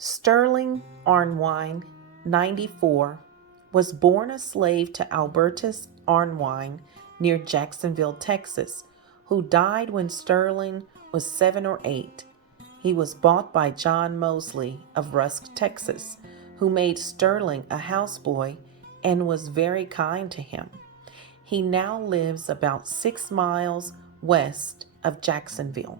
Sterling Arnwine, 94, was born a slave to Albertus Arnwine near Jacksonville, Texas, who died when Sterling was 7 or 8. He was bought by John Mosley of Rusk, Texas, who made Sterling a houseboy and was very kind to him. He now lives about 6 miles west of Jacksonville.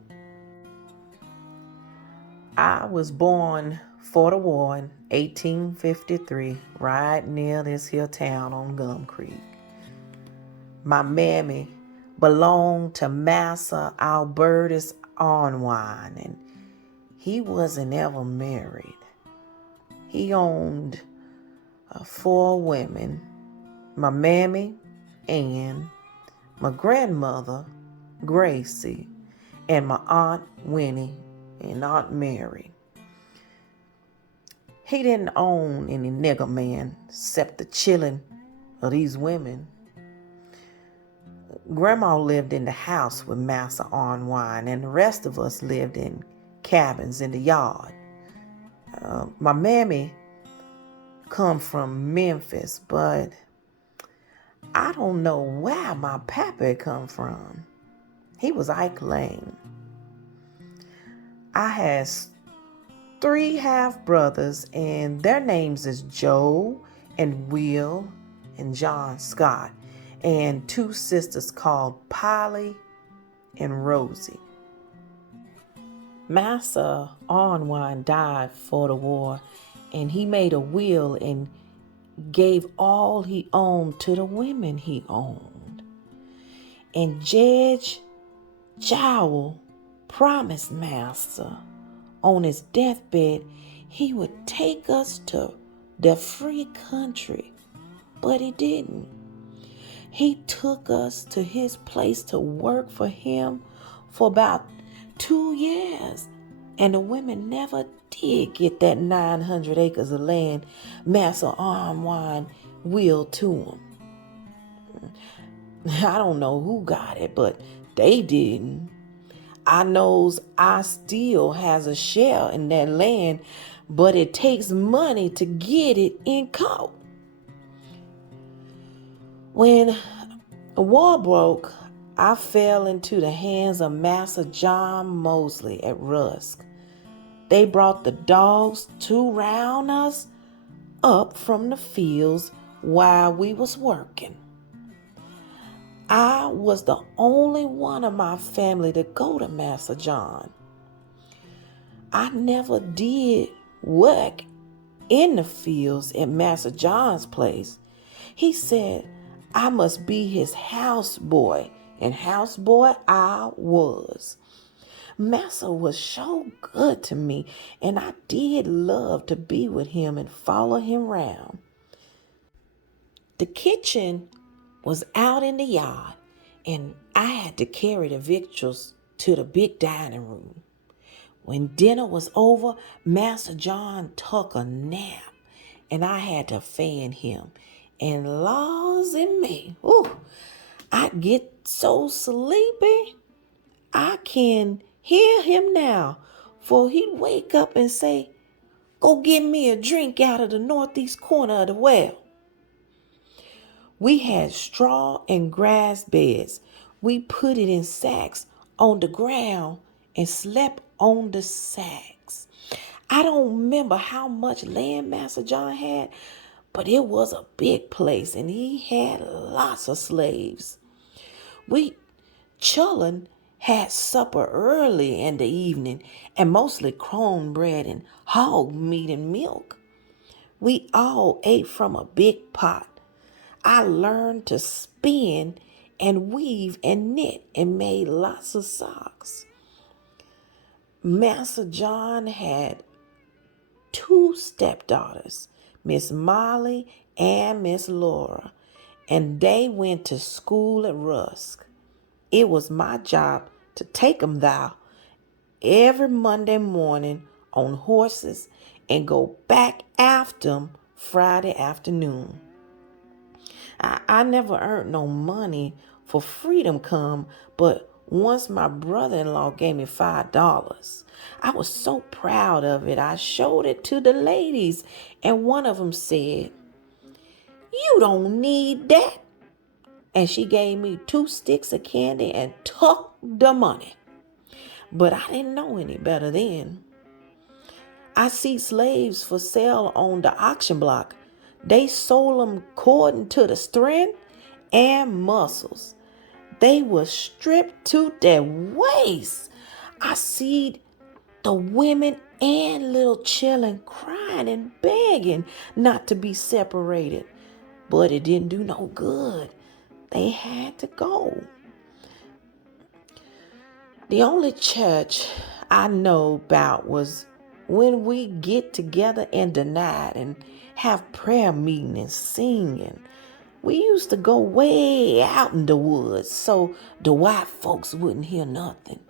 I was born for the war in 1853, right near this here town on Gum Creek. My mammy belonged to Massa Albertus Arnwine, and he wasn't ever married. He owned 4 women, my mammy, Ann, my grandmother, Gracie, and my Aunt Winnie and Aunt Mary. He didn't own any nigger man except the children of these women. Grandma lived in the house with Massa Arnwine, and the rest of us lived in cabins in the yard. My mammy come from Memphis, but I don't know where my pappy come from. He was Ike Lane. I had 3 half-brothers, and their names is Joe and Will and John Scott, and 2 sisters called Polly and Rosie. Massa Arnwine died for the war, and he made a will and gave all he owned to the women he owned. And Judge Jowell promised Master on his deathbed he would take us to the free country, but he didn't. He took us to his place to work for him for about 2 years, and the women never did get that 900 acres of land Massa Arnwine willed to them. I don't know who got it, but they didn't. I knows I still has a share in that land, but it takes money to get it in court. When the war broke, I fell into the hands of Master John Mosley at Rusk. They brought the dogs to round us up from the fields while we was working. I was the only one of my family to go to Master John. I never did work in the fields at Master John's place. He said I must be his houseboy, and houseboy I was. Massa was so good to me, and I did love to be with him and follow him round. The kitchen was out in the yard, and I had to carry the victuals to the big dining room. When dinner was over, Master John took a nap, and I had to fan him. And laws in me, I'd get so sleepy, I can hear him now, for he'd wake up and say, "Go get me a drink out of the northeast corner of the well." We had straw and grass beds. We put it in sacks on the ground and slept on the sacks. I don't remember how much land Master John had, but it was a big place, and he had lots of slaves. We children had supper early in the evening, and mostly cornbread and hog meat and milk. We all ate from a big pot. I learned to spin and weave and knit and made lots of socks. Master John had 2 stepdaughters, Miss Molly and Miss Laura, and they went to school at Rusk. It was my job to take them there every Monday morning on horses and go back after them Friday afternoon. I never earned no money for freedom come, but Once my brother-in-law gave me $5. I was so proud of it. I showed it to the ladies, and one of them said, "You don't need that." And she gave me 2 sticks of candy and took the money. But I didn't know any better then. I see slaves for sale on the auction block. They sold them according to the strength and muscles. They were stripped to their waist. I see the women and little children crying and begging not to be separated. But it didn't do no good. They had to go. The only church I know about was when we get together in the night and have prayer meeting and singing. We used to go way out in the woods so the white folks wouldn't hear nothing.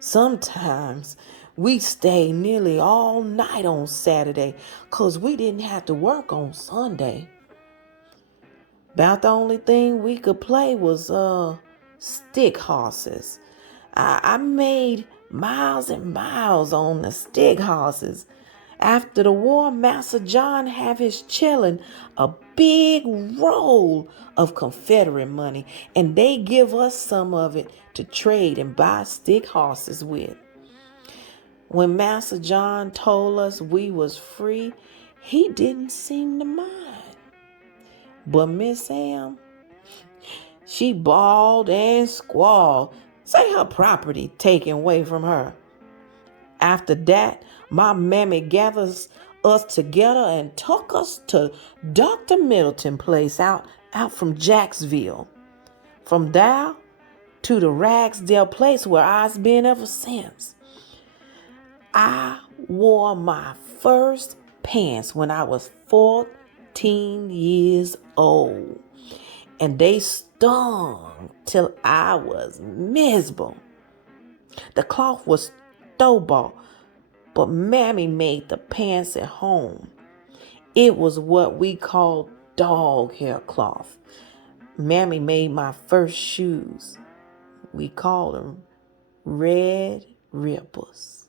Sometimes we stayed nearly all night on Saturday because we didn't have to work on Sunday. About the only thing we could play was stick horses. I made miles and miles on the stick horses. After the war, Master John have his children a big roll of Confederate money, and they give us some of it to trade and buy stick horses with. When Master John told us we was free, he didn't seem to mind. But Miss Sam, she bawled and squalled, say her property taken away from her. After that, my mammy gathers us together and took us to Dr. Middleton place out from Jacksville. From there to the Ragsdale place where I've been ever since. I wore my first pants when I was 14 years old. And they stung till I was miserable. The cloth was store-bought, but Mammy made the pants at home. It was what we called dog hair cloth. Mammy made my first shoes. We called them Red Rippers.